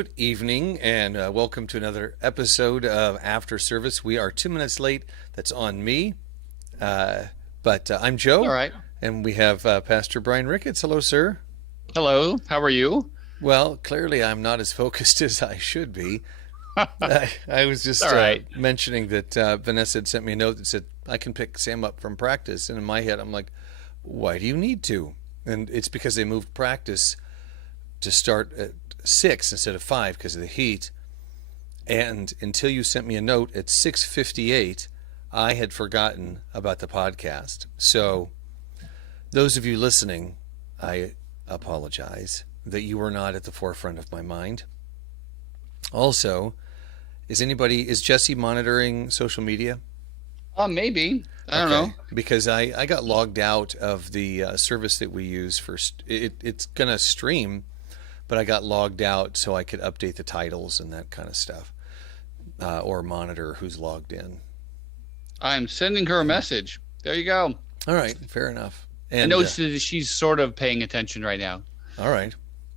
Good evening, and welcome to another episode of After Service. We are 2 minutes late. That's on me. Uh, but I'm All Joe, right. and we have Pastor Brian Ricketts. Hello, sir. Hello. How are you? Well, clearly I'm not as focused as I should be. I was just All right. mentioning that Vanessa had sent me a note that said I can pick Sam up from practice. And in my head, I'm like, why do you need to? And it's because they moved practice to start at 6 instead of 5 because of the heat. And until you sent me a note at 6:58, I had forgotten about the podcast. So those of you listening, I apologize that you were not at the forefront of my mind. Also, is Jesse monitoring social media? Maybe. I don't know. Okay, because I got logged out of the service that we use for it's gonna stream, but I got logged out so I could update the titles and that kind of stuff, or monitor who's logged in. I'm sending her a message. There you go. All right, fair enough. I And know she's sort of paying attention right now. all right,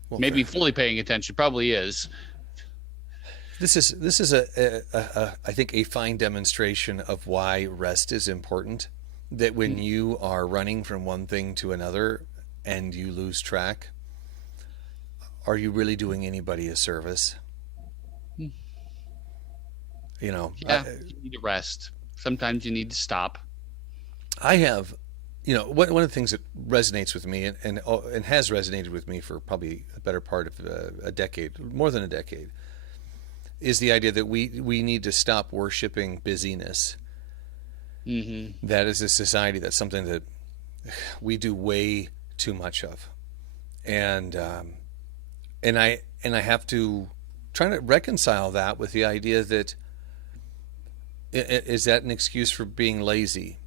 well, Maybe fair. fully paying attention. Probably is. This is I think a fine demonstration of why rest is important. That when you are running from one thing to another and you lose track, are you really doing anybody a service? You know, Yeah. You need to rest. Sometimes you need to stop. I have, one of the things that resonates with me and has resonated with me for probably a better part of a decade, more than a decade, is the idea that we need to stop worshiping busyness. That is a society, that's something that we do way too much of, and and I have to try to reconcile that with the idea that is that an excuse for being lazy?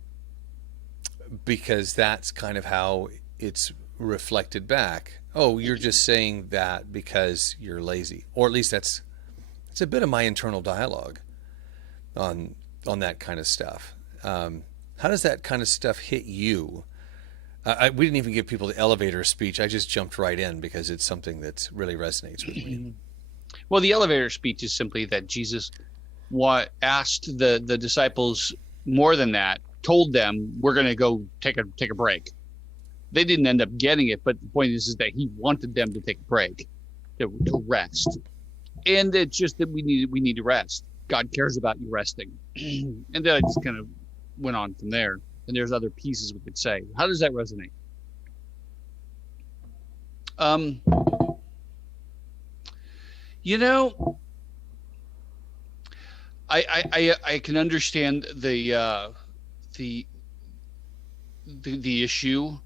Because that's kind of how it's reflected back. Oh, you're just saying that because you're lazy, or at least that's it's a bit of my internal dialogue on that kind of stuff. How does that kind of stuff hit you? We didn't even give people the elevator speech. I just jumped right in because it's something that really resonates with me. Well, the elevator speech is simply that Jesus asked the disciples more than that. Told them we're going to go take a break. They didn't end up getting it, but the point is that he wanted them to take a break, to rest. And it's just that we need to rest. God cares about you resting. And then I just kind of went on from there. And there's other pieces we could say. How does that resonate? Um, you know, I can understand the the issue.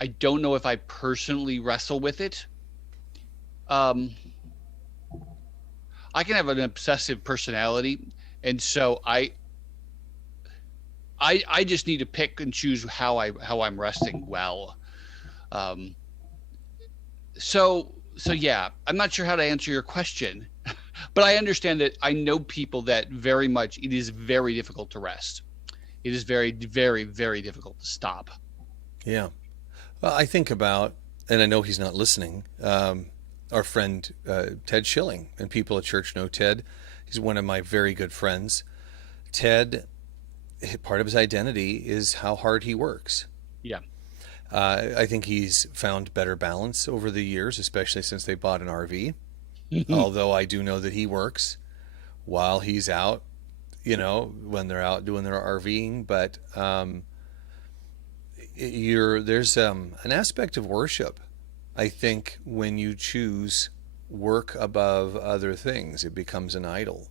I don't know if I personally wrestle with it. Um, I can have an obsessive personality, and so I just need to pick and choose how I'm resting well. Um, so yeah, I'm not sure how to answer your question, but I understand that I know people that very much it is very difficult to rest. It is very very very difficult to stop. Yeah. Well, I think about, and I know he's not listening, our friend Ted Schilling, and people at church know Ted. He's one of my very good friends. Ted, part of his identity is how hard he works. Yeah. I think he's found better balance over the years, especially since they bought an RV. Although I do know that he works while he's out, when they're out doing their RVing. But there's an aspect of worship, I think, when you choose work above other things, it becomes an idol.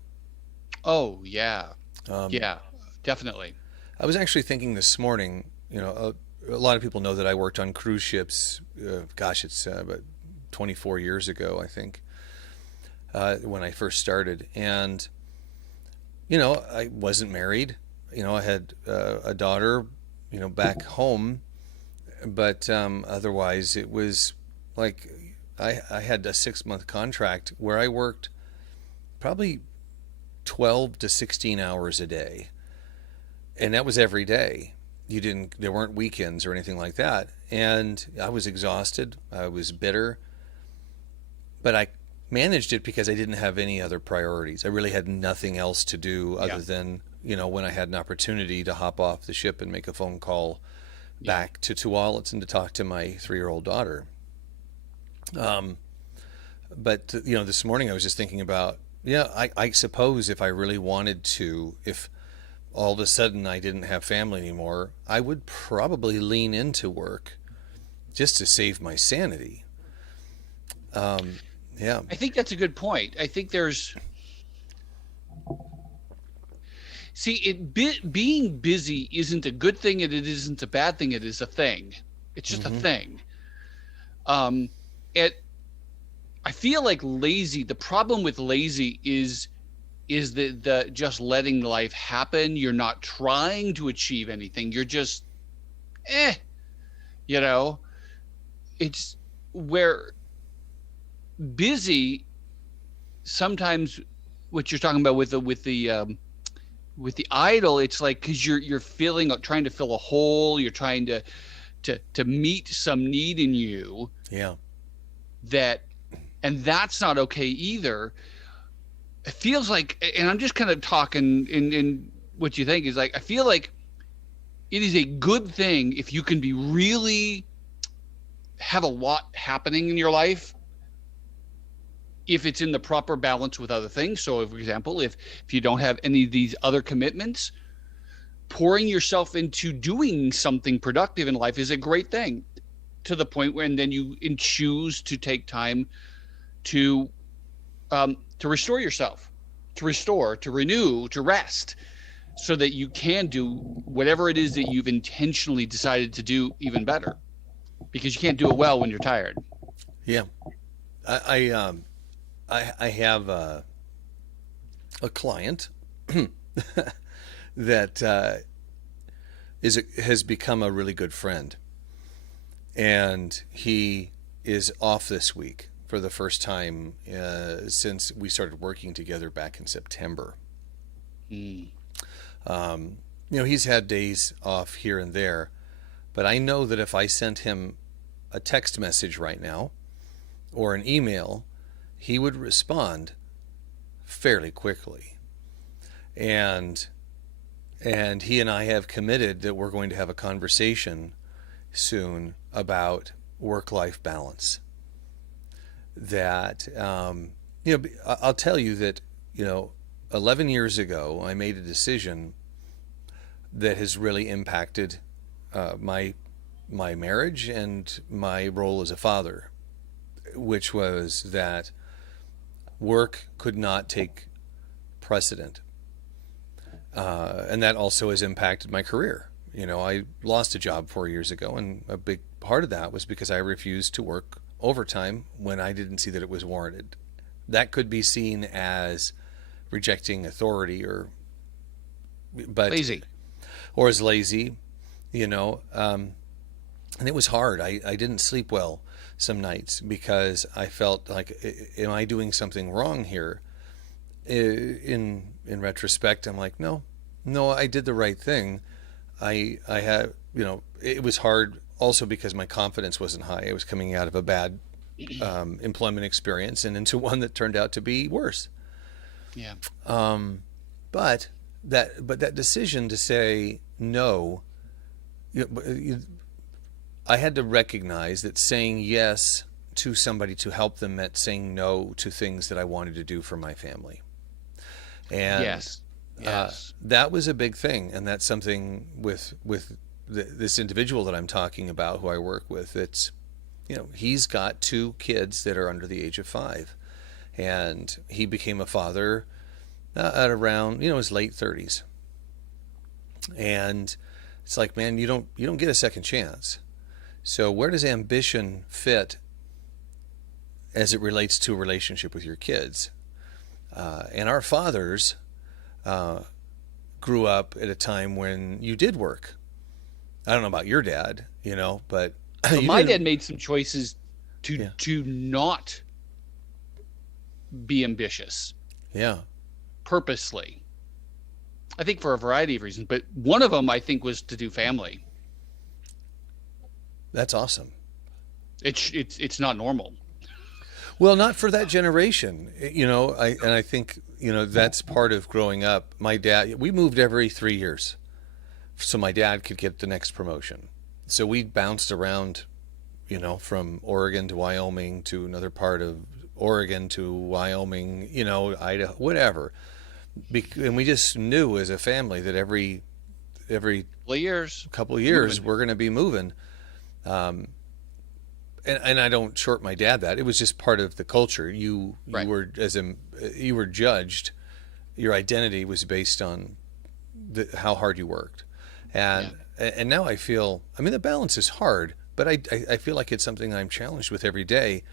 Oh yeah, Um, yeah, definitely. I was actually thinking this morning, a lot of people know that I worked on cruise ships. Gosh, it's about 24 years ago, I think, when I first started. And, I wasn't married. I had a daughter, back home. But otherwise, it was like I had a 6 month contract where I worked probably 12 to 16 hours a day. And that was every day. There weren't weekends or anything like that. And I was exhausted. I was bitter. But managed it because I didn't have any other priorities. I really had nothing else to do Yeah. other than, when I had an opportunity to hop off the ship and make a phone call Yeah. back to Tualatin to talk to my 3-year-old daughter. But this morning I was just thinking about, I suppose if I really wanted to, if all of a sudden I didn't have family anymore, I would probably lean into work just to save my sanity. Yeah. I think that's a good point. I think being busy isn't a good thing and it isn't a bad thing. It is a thing. It's just a thing. It I feel like the problem with lazy is the just letting life happen. You're not trying to achieve anything. You're just you know, it's where busy sometimes what you're talking about with the idol, it's like because you're trying to fill a hole, you're trying to meet some need in you. Yeah. And that's not okay either. It feels like, and I'm just kind of talking in what you think is like, I feel like it is a good thing if you can be really have a lot happening in your life if it's in the proper balance with other things. So, for example, if you don't have any of these other commitments, pouring yourself into doing something productive in life is a great thing, to the point where, and then you choose to take time to restore yourself, to renew, to rest, so that you can do whatever it is that you've intentionally decided to do even better, because you can't do it well when you're tired. Yeah. I have a client that has become a really good friend, and he is off this week for the first time since we started working together back in September. He's had days off here and there, but I know that if I sent him a text message right now or an email, he would respond fairly quickly. And he and I have committed that we're going to have a conversation soon about work-life balance. That, I'll tell you that, 11 years ago, I made a decision that has really impacted my marriage and my role as a father, which was that work could not take precedent. And that also has impacted my career. I lost a job 4 years ago, and a big part of that was because I refused to work overtime when I didn't see that it was warranted. That could be seen as rejecting authority but Lazy. or as lazy, and it was hard. I didn't sleep well some nights because I felt like, am I doing something wrong here? In retrospect, I'm like, no, I did the right thing. I had, it was hard also because my confidence wasn't high. I was coming out of a bad employment experience and into one that turned out to be worse. Yeah. But that decision to say no, I had to recognize that saying yes to somebody to help them meant saying no to things that I wanted to do for my family. And Yes. that was a big thing, and that's something with this individual that I'm talking about, who I work with. It's, he's got 2 kids that are under the age of 5, and he became a father at around his late 30s. And it's like, man, you don't get a second chance. So where does ambition fit as it relates to a relationship with your kids? And our fathers grew up at a time when you did work. I don't know about your dad, but my dad made some choices to not be ambitious. Yeah. Purposely. I think for a variety of reasons, but one of them I think was to do family. That's awesome. It's not normal. Well, not for that generation. I think, that's part of growing up. My dad, we moved every 3 years so my dad could get the next promotion. So we bounced around, from Oregon to Wyoming to another part of Oregon to Wyoming, Idaho, whatever. And we just knew as a family that every Years. couple of years Moving. we're going to be moving. Um, and I don't short my dad that. It was just part of the culture. Right. You were judged. Your identity was based on how hard you worked. Yeah. And now I feel, I mean, the balance is hard, but I feel like it's something I'm challenged with every day,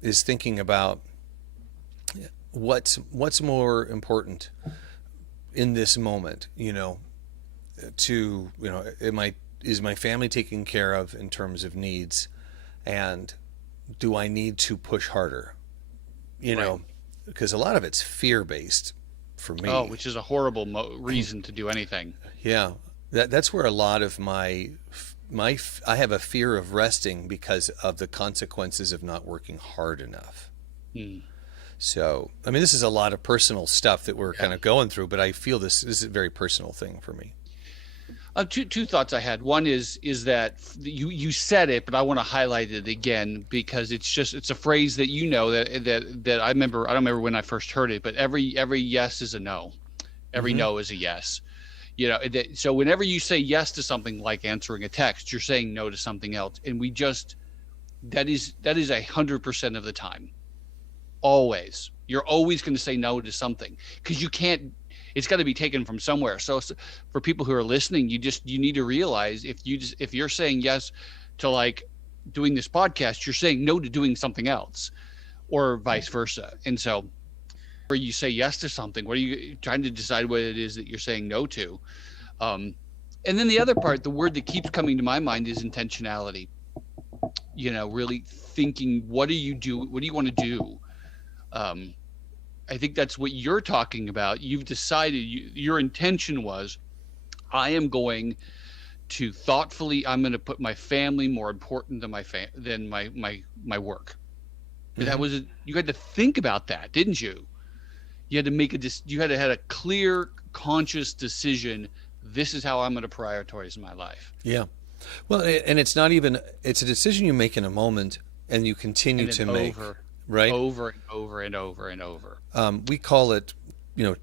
is thinking about what's more important in this moment, is my family taken care of in terms of needs, and do I need to push harder? Right. Because a lot of it's fear based for me. Oh, which is a horrible reason to do anything. Yeah, that's where a lot of I have a fear of resting because of the consequences of not working hard enough. Hmm. So, I mean, this is a lot of personal stuff that we're Yeah. kind of going through, but I feel this is a very personal thing for me. Two thoughts I had. One is that you said it, but I want to highlight it again because it's a phrase that that I remember. I don't remember when I first heard it, but every yes is a no, every Hmm. no is a yes. So whenever you say yes to something like answering a text, you're saying no to something else, and that is 100% of the time. Always, you're always going to say no to something because you can't. It's got to be taken from somewhere. So for people who are listening, you need to realize if you're saying yes to like doing this podcast, you're saying no to doing something else, or vice versa. And so, where you say yes to something, what are you trying to decide what it is that you're saying no to? And then the other part, the word that keeps coming to my mind is intentionality. Really thinking, what do you do? What do you want to do? I think that's what you're talking about. You've decided your intention was, I am going to I'm going to put my family more important than my work. Hmm. You had to think about that, didn't you? You had to you had to have a clear, conscious decision. This is how I'm going to prioritize my life. Yeah. Well, and it's a decision you make in a moment and you continue And then to make, right? over and over and over and over. We call it,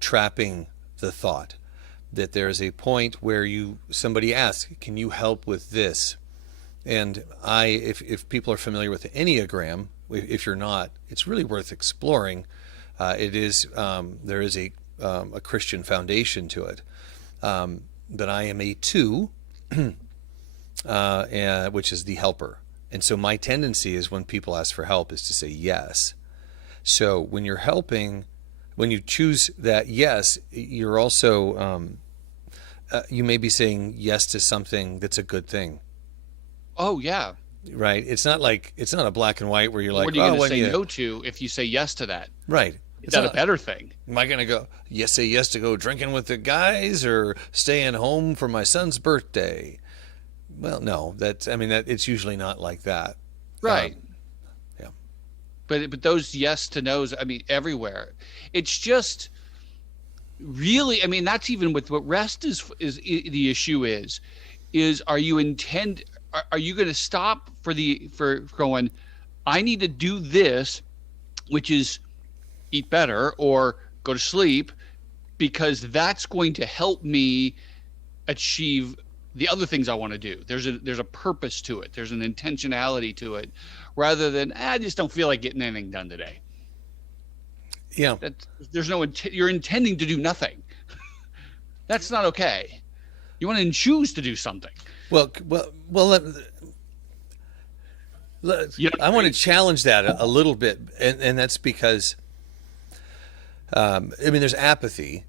trapping the thought. That there's a point where somebody asks, "Can you help with this?" And if people are familiar with the Enneagram, if you're not, it's really worth exploring. There is a Christian foundation to it. But I am a 2, which is the helper. And so my tendency is when people ask for help is to say yes. So when you're helping, when you choose that yes, you're also you may be saying yes to something that's a good thing, Oh yeah. right? It's not a black and white where you're like, What are you oh, going to when say you no to if you say yes to that? right. Is It's that a not. better thing? Am I gonna say yes to go drinking with the guys or staying home for my son's birthday? Well, no. That it's usually not like that. Right. Yeah. But those yes to nos, everywhere. It's just really, that's even with what rest is the issue is are you going to stop for going, I need to do this, which is eat better or go to sleep, because that's going to help me achieve the other things I want to do. There's a purpose to it. There's an intentionality to it, rather than I just don't feel like getting anything done today. Yeah. That there's no you're intending to do nothing. That's not okay. You want to choose to do something. Well. I want to challenge that a little bit, and that's because there's apathy,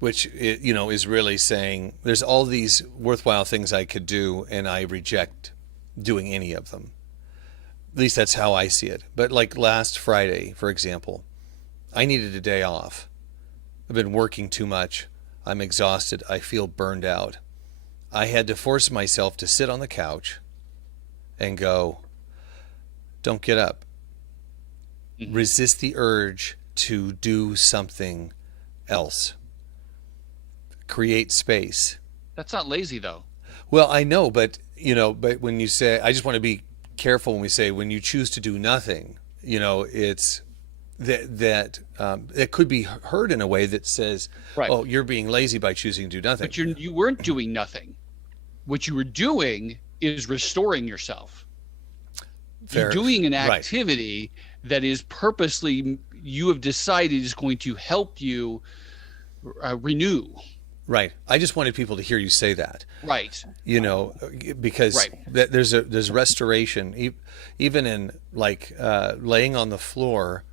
which is really saying there's all these worthwhile things I could do, and I reject doing any of them. At least that's how I see it. But like last Friday, for example, I needed a day off. I've been working too much. I'm exhausted. I feel burned out. I had to force myself to sit on the couch and go, don't get up. resist the urge to do something else. Create space. That's not lazy though. Well, I know, but but when you say, I just want to be careful when we say when you choose to do nothing, it's that it could be heard in a way that says, Right. "Oh, you're being lazy by choosing to do nothing." But you weren't doing nothing. What you were doing is restoring yourself. Fair. You're doing an Right. activity that is purposely, you have decided is going to help you renew. Right. I just wanted people to hear you say that. Right. Because Right. there's restoration, even in like laying on the floor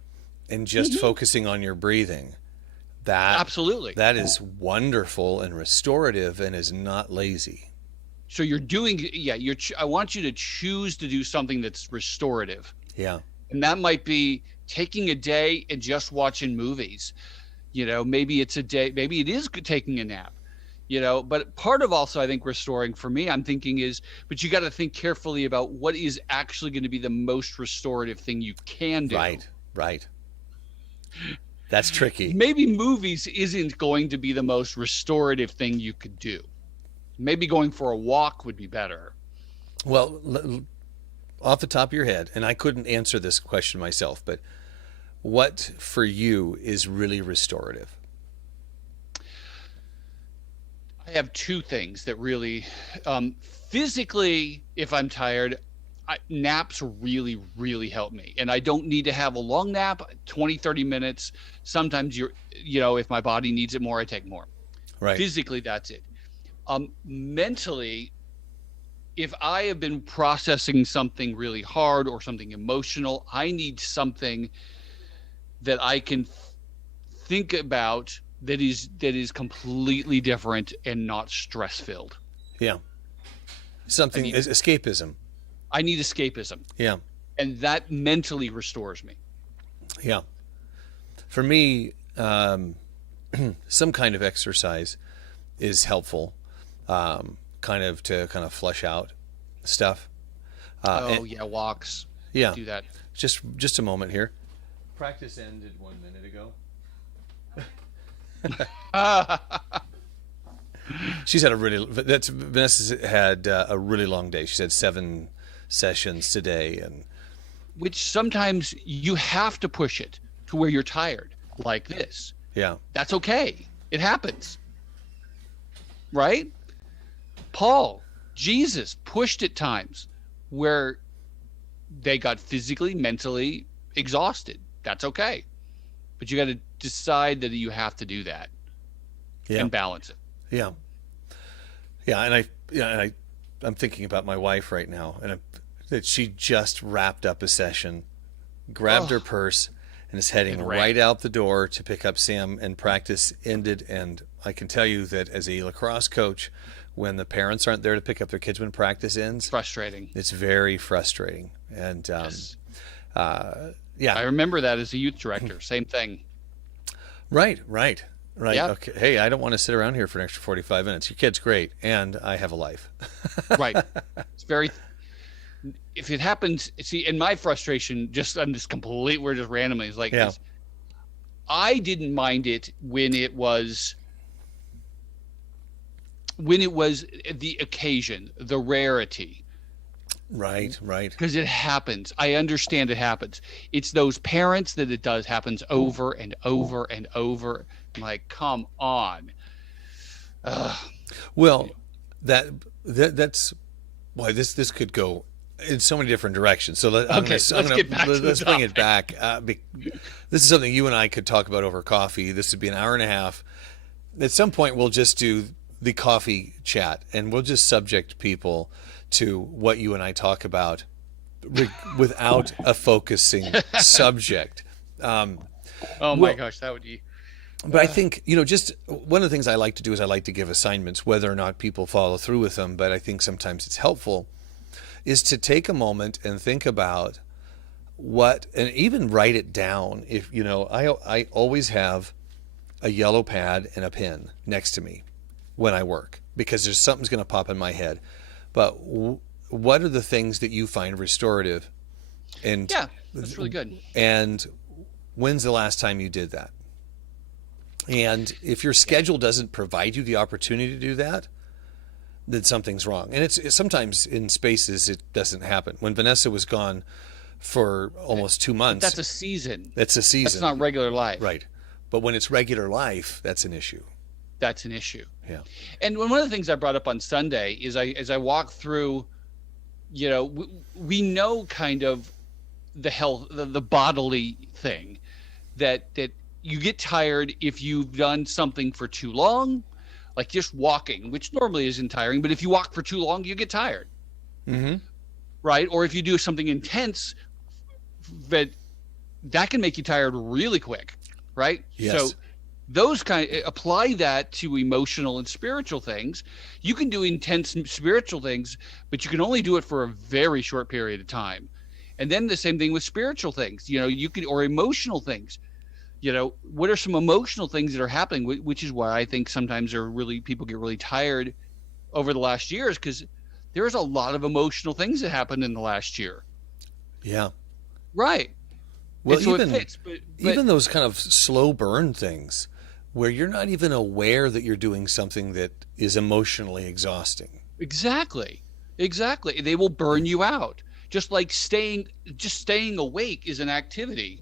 and just focusing on your breathing. Absolutely. That is wonderful and restorative and is not lazy. So you're doing, yeah, I want you to choose to do something that's restorative. Yeah. And that might be taking a day and just watching movies. Maybe it's a day, maybe it is taking a nap, but part of also, I think, restoring for me, I'm thinking but you got to think carefully about what is actually going to be the most restorative thing you can do. Right. That's tricky. Maybe movies isn't going to be the most restorative thing you could do. Maybe going for a walk would be better. Well, off the top of your head, and I couldn't answer this question myself, but what for you is really restorative? I have two things that really, physically, if I'm tired, naps really, really help me. And I don't need to have a long nap, 20, 30 minutes. Sometimes if my body needs it more, I take more. Right. Physically, that's it. Mentally, if I have been processing something really hard or something emotional, I need something that I can think about that is completely different and not stress filled. Yeah. Something is escapism. I need escapism. Yeah. And that mentally restores me. Yeah. For me, some kind of exercise is helpful, kind of flush out stuff. Walks. Yeah. Do that. Just a moment here. Practice ended 1 minute ago. Vanessa had a really long day. She had 7 sessions today, and which sometimes you have to push it to where you're tired, like this. Yeah. That's okay. It happens. Right? Paul, Jesus pushed at times where they got physically, mentally exhausted. That's okay. But you got to decide that you have to do that and balance it. Yeah. Yeah. And I'm thinking about my wife right now, and that she just wrapped up a session, grabbed her purse, and is heading right out the door to pick up Sam, and practice ended. And I can tell you that as a lacrosse coach, when the parents aren't there to pick up their kids when practice ends, Frustrating. It's very frustrating. And Yes. yeah, I remember that as a youth director. Same thing. Right. Yeah. Okay. Hey, I don't want to sit around here for an extra 45 minutes. Your kid's great, and I have a life. Right. It's very. If it happens, see, in my frustration, we're just randomly. It's like, I didn't mind it when it was the occasion, the rarity. Right. Because it happens. I understand it happens. It's those parents that it does happens over and over and over. I'm like, come on. Well, that's why this could go in so many different directions. So let's bring it back. This is something you and I could talk about over coffee. This would be an hour and a half. At some point, we'll just do the coffee chat, and we'll just subject people to what you and I talk about without a focusing subject. Oh my gosh, that would be. But I think, just one of the things I like to do is I like to give assignments, whether or not people follow through with them. But I think sometimes it's helpful is to take a moment and think about and even write it down. If, I always have a yellow pad and a pen next to me when I work, because there's something's going to pop in my head. But what are the things that you find restorative? And yeah, that's really good. And When's the last time you did that? And if your schedule doesn't provide you the opportunity to do that, then something's wrong. And it's sometimes in spaces it doesn't happen. When Vanessa was gone for almost 2 months, That's a season. that's a season. That's not regular life. Right. But when it's regular life, that's an issue. That's an issue. Yeah. And one of the things I brought up on Sunday is as I walk through, we know kind of the health, the bodily thing that you get tired if you've done something for too long, like just walking, which normally isn't tiring, but if you walk for too long, you get tired. Mm-hmm. Right? Or if you do something intense, that can make you tired really quick. Right? Yes. So those apply that to emotional and spiritual things. You can do intense spiritual things, but you can only do it for a very short period of time. And then the same thing with spiritual things, or emotional things. What are some emotional things that are happening, which is why I think sometimes people get really tired over the last years, because there's a lot of emotional things that happened in the last year. Yeah. Right. Well, and so even, it fits, even those kind of slow burn things where you're not even aware that you're doing something that is emotionally exhausting. Exactly. They will burn you out. Just like staying awake is an activity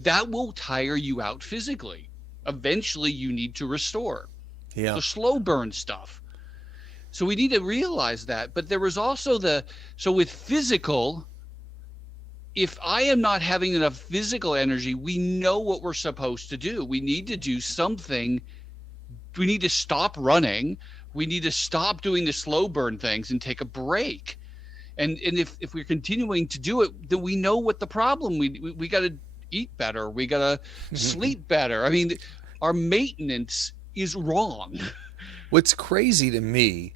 that will tire you out physically. Eventually you need to restore. Yeah. The slow burn stuff. So we need to realize that. But there was also so with physical, if I am not having enough physical energy, we know what we're supposed to do. We need to do something. We need to stop running. We need to stop doing the slow burn things and take a break. And if we're continuing to do it, then we know what the problem. We got to eat better. We got to sleep better. I mean, our maintenance is wrong. What's crazy to me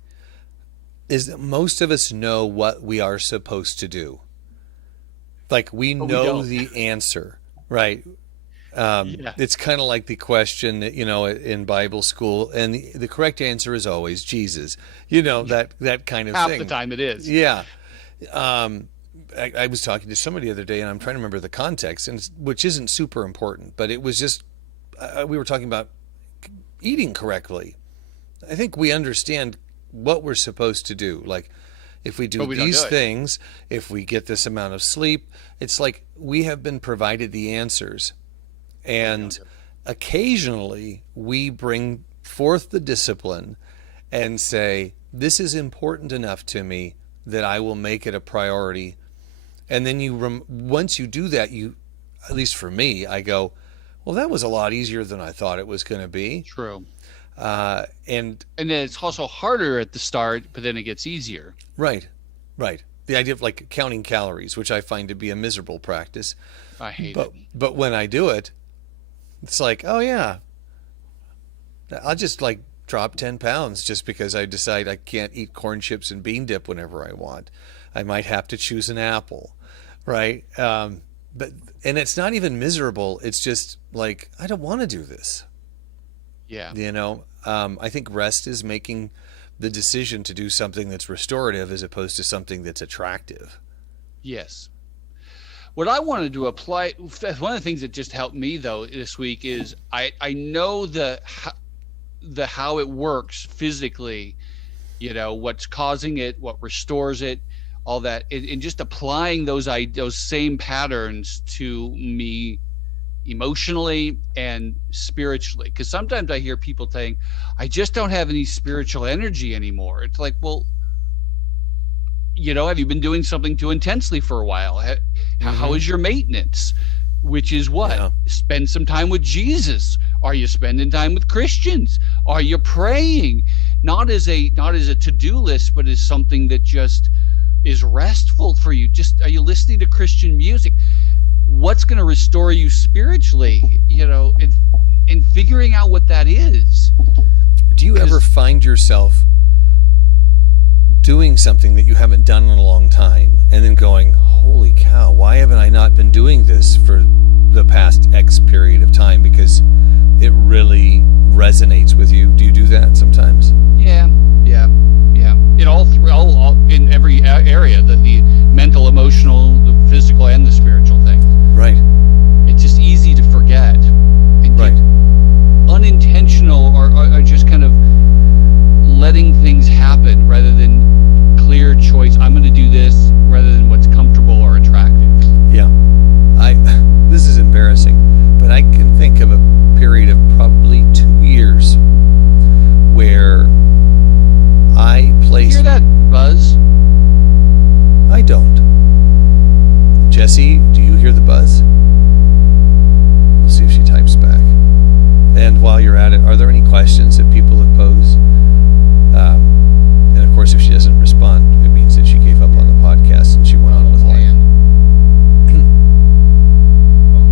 is that most of us know what we are supposed to do. Like we know the answer, right? Yeah. It's kind of like the question that, in Bible school, and the correct answer is always Jesus. That kind of Half thing. the time it is. Yeah. I was talking to somebody the other day, and I'm trying to remember the context, which isn't super important, but it was just we were talking about eating correctly. I think we understand what we're supposed to do. Like, if we do these things, if we get this amount of sleep, it's like we have been provided the answers. And occasionally we bring forth the discipline and say, this is important enough to me that I will make it a priority. And then once you do that, at least for me, I go, well, that was a lot easier than I thought it was going to be. True. And then it's also harder at the start, but then it gets easier. Right. The idea of like counting calories, which I find to be a miserable practice. I hate it. But when I do it, it's like, oh yeah, I'll just like drop 10 pounds just because I decide I can't eat corn chips and bean dip whenever I want. I might have to choose an apple, right? And it's not even miserable. It's just like, I don't want to do this. Yeah. I think rest is making the decision to do something that's restorative as opposed to something that's attractive. Yes. What I wanted to apply, one of the things that just helped me though this week is I know the how it works physically, what's causing it, what restores it, all that, and just applying those same patterns to me emotionally and spiritually. Because sometimes I hear people saying, I just don't have any spiritual energy anymore. It's like, well, have you been doing something too intensely for a while? How is your maintenance? Which is what? Yeah. Spend some time with Jesus. Are you spending time with Christians? Are you praying? Not as a to-do list, but as something that just is restful for you. Just, are you listening to Christian music? What's going to restore you spiritually? And figuring out what that is. Do you ever find yourself doing something that you haven't done in a long time and then going, holy cow, why haven't I not been doing this for the past X period of time? Because it really resonates with you. Do you do that sometimes? Yeah. In every area, the mental, emotional, the physical, and the spiritual things. Right. It's just easy to Jesse, do you hear the buzz? We'll see if she types back. And while you're at it, are there any questions that people have posed? And of course, if she doesn't respond, it means that she gave up on the podcast and she went on with life.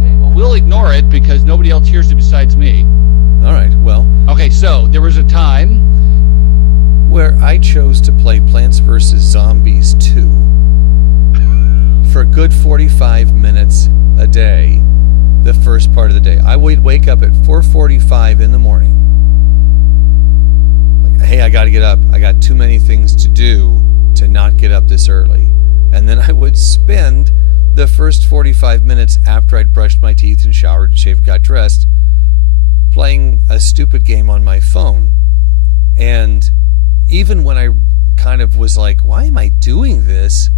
Okay, well, we'll ignore it because nobody else hears it besides me. All right, well. Okay, so there was a time where I chose to play Plants vs. Zombies 2 for a good 45 minutes a day, the first part of the day. I would wake up at 4:45 in the morning. Like, hey, I got to get up. I got too many things to do to not get up this early. And then I would spend the first 45 minutes after I'd brushed my teeth and showered and shaved, got dressed, playing a stupid game on my phone. And even when I kind of was like, why am I doing this?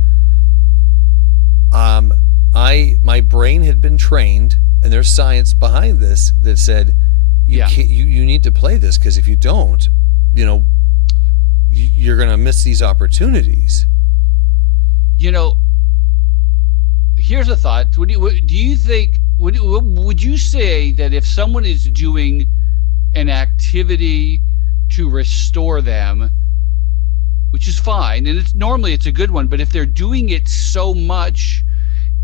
My brain had been trained, and there's science behind this that said, you need to play this, because if you don't, you're going to miss these opportunities. Here's a thought. Do you think, would you say that if someone is doing an activity to restore them, which is fine, and it's a good one, but if they're doing it so much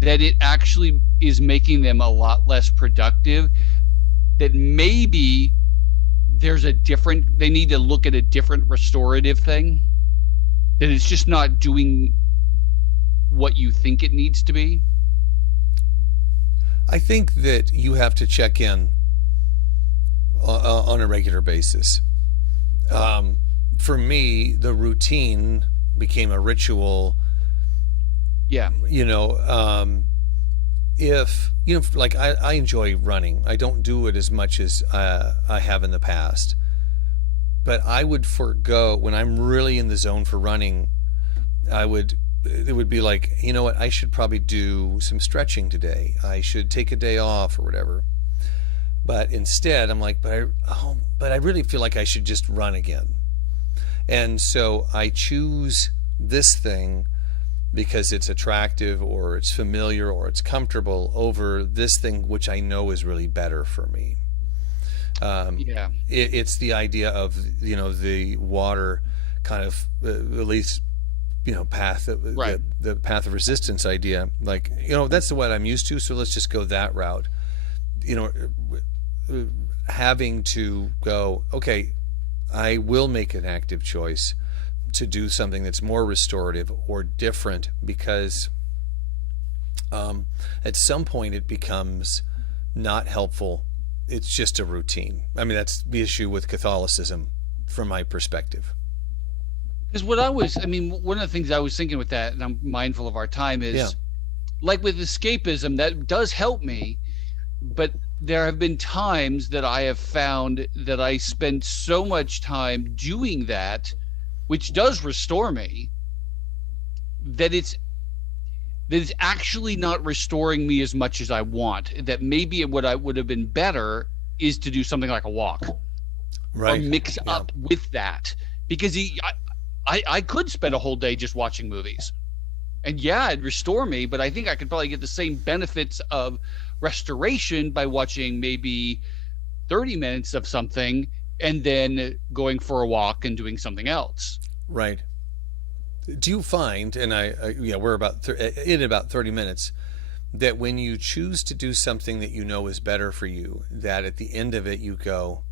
that it actually is making them a lot less productive, that maybe they need to look at a different restorative thing, that it's just not doing what you think it needs to be? I think that you have to check in on a regular basis. For me, the routine became a ritual. Yeah. Like I enjoy running. I don't do it as much as I have in the past. But I would forego, when I'm really in the zone for running, it would be like, you know what, I should probably do some stretching today. I should take a day off or whatever. But instead, I'm like, but I really feel like I should just run again. And so I choose this thing because it's attractive or it's familiar or it's comfortable over this thing which I know is really better for me. It's the idea of the water kind of at least path, right. the path of resistance idea. Like that's what I'm used to, so let's just go that route. Having to go, okay, I will make an active choice to do something that's more restorative or different, because at some point it becomes not helpful. It's just a routine. I mean, that's the issue with Catholicism from my perspective. Because one of the things I was thinking with that, and I'm mindful of our time, is like with escapism, that does help me, but there have been times that I have found that I spend so much time doing that, which does restore me, that it's actually not restoring me as much as I want. That maybe what I would have been better is to do something like a walk, right, or mix up with that, because I could spend a whole day just watching movies, and it'd restore me, but I think I could probably get the same benefits of restoration by watching maybe 30 minutes of something and then going for a walk and doing something else. Right. Do you find, and we're about in about 30 minutes, that when you choose to do something that you know is better for you, that at the end of it you go,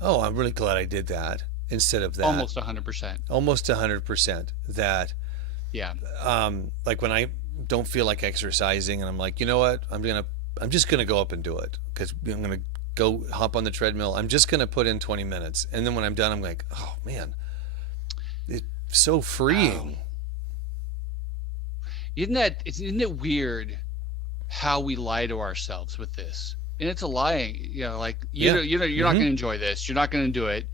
oh, I'm really glad I did that, instead of that? Almost 100%. Almost 100%. That, like when I don't feel like exercising and I'm like, you know what, I'm just gonna go up and do it, because I'm gonna go hop on the treadmill. I'm just gonna put in 20 minutes, and then when I'm done, I'm like, oh man, it's so freeing. Wow. Isn't it weird how we lie to ourselves with this? And it's a lying, you're not going to enjoy this. You're not going to do it.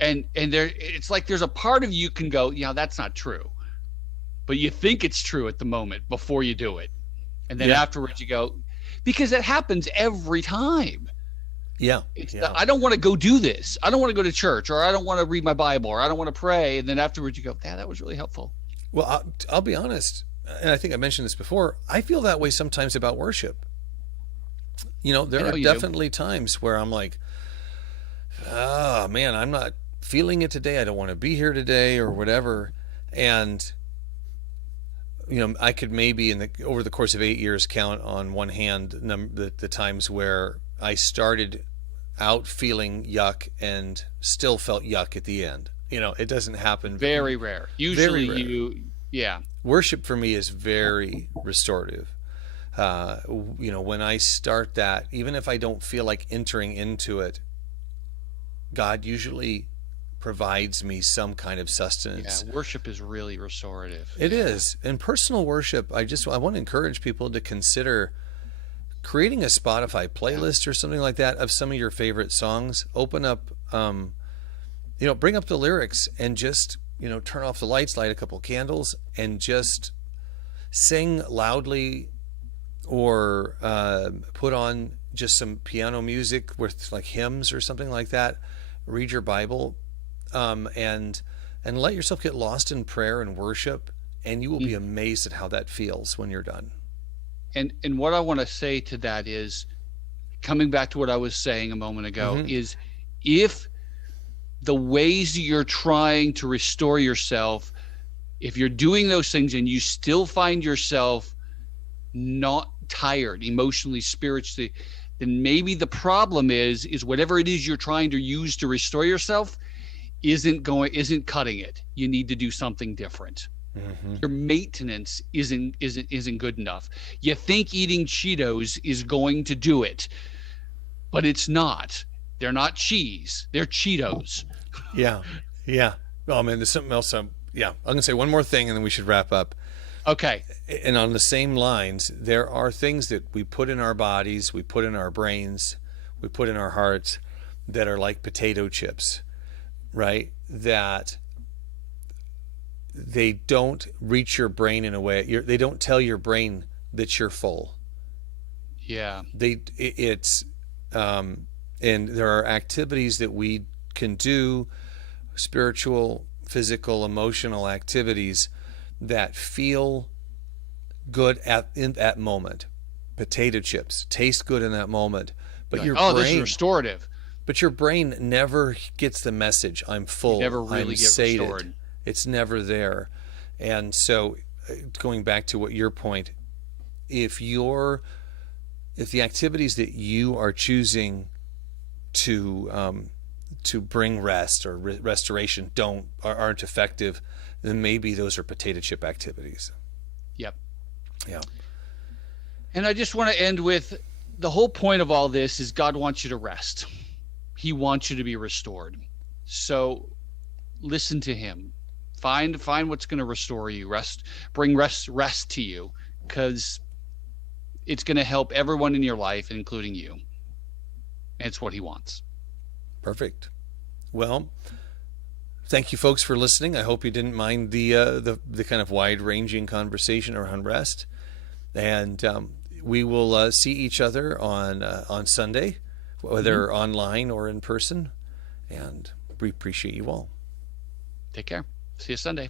And it's like there's a part of you can go, that's not true. But you think it's true at the moment before you do it. And then afterwards you go, because it happens every time. Yeah. I don't want to go do this. I don't want to go to church, or I don't want to read my Bible, or I don't want to pray. And then afterwards you go, that was really helpful. Well, I'll be honest. and I think I mentioned this before, I feel that way sometimes about worship. I There know are you do. definitely times where I'm like, oh man, I'm not feeling it today. I don't want to be here today or whatever. And I could maybe over the course of 8 years count on one hand the times where I started out feeling yuck and still felt yuck at the end. It doesn't happen. Very rare. Usually Very rare. yeah. Worship for me is very restorative. When I start that, even if I don't feel like entering into it, God usually provides me some kind of sustenance. Yeah, worship is really restorative. It is. And personal worship, I want to encourage people to consider creating a Spotify playlist or something like that of some of your favorite songs. Open up, bring up the lyrics and just, turn off the lights, light a couple candles, and just sing loudly, or put on just some piano music with like hymns or something like that. Read your Bible, and let yourself get lost in prayer and worship, and you will be amazed at how that feels when you're done. And what I want to say to that is, coming back to what I was saying a moment ago, is if the ways you're trying to restore yourself, if you're doing those things and you still find yourself not tired emotionally, spiritually, then maybe the problem is whatever it is you're trying to use to restore yourself isn't cutting it. You need to do something different. Your maintenance isn't good enough. You think eating Cheetos is going to do it, but it's not. They're not cheese. They're Cheetos. Yeah. Oh man, there's something else. I'm gonna say one more thing and then we should wrap up. Okay. And on the same lines, there are things that we put in our bodies, we put in our brains, we put in our hearts that are like potato chips, right? That they don't reach your brain in a way. They don't tell your brain that you're full. Yeah. And there are activities that we can do, spiritual, physical, emotional activities that feel good in that moment. Potato chips taste good in that moment, but your brain, this is restorative. But your brain never gets the message, I'm full, you never really I'm get sated. restored. It's never there. And so going back to what your point, if the activities that you are choosing to bring rest or restoration aren't effective, then maybe those are potato chip activities. Yep. Yeah. And I just want to end with, the whole point of all this is God wants you to rest. He wants you to be restored. So listen to him. Find what's going to restore you. Bring rest to you, because it's going to help everyone in your life, including you. And it's what he wants. Perfect. Well, thank you folks for listening. I hope you didn't mind the kind of wide-ranging conversation around rest. And we will see each other on Sunday, whether online or in person. And we appreciate you all. Take care. See you Sunday.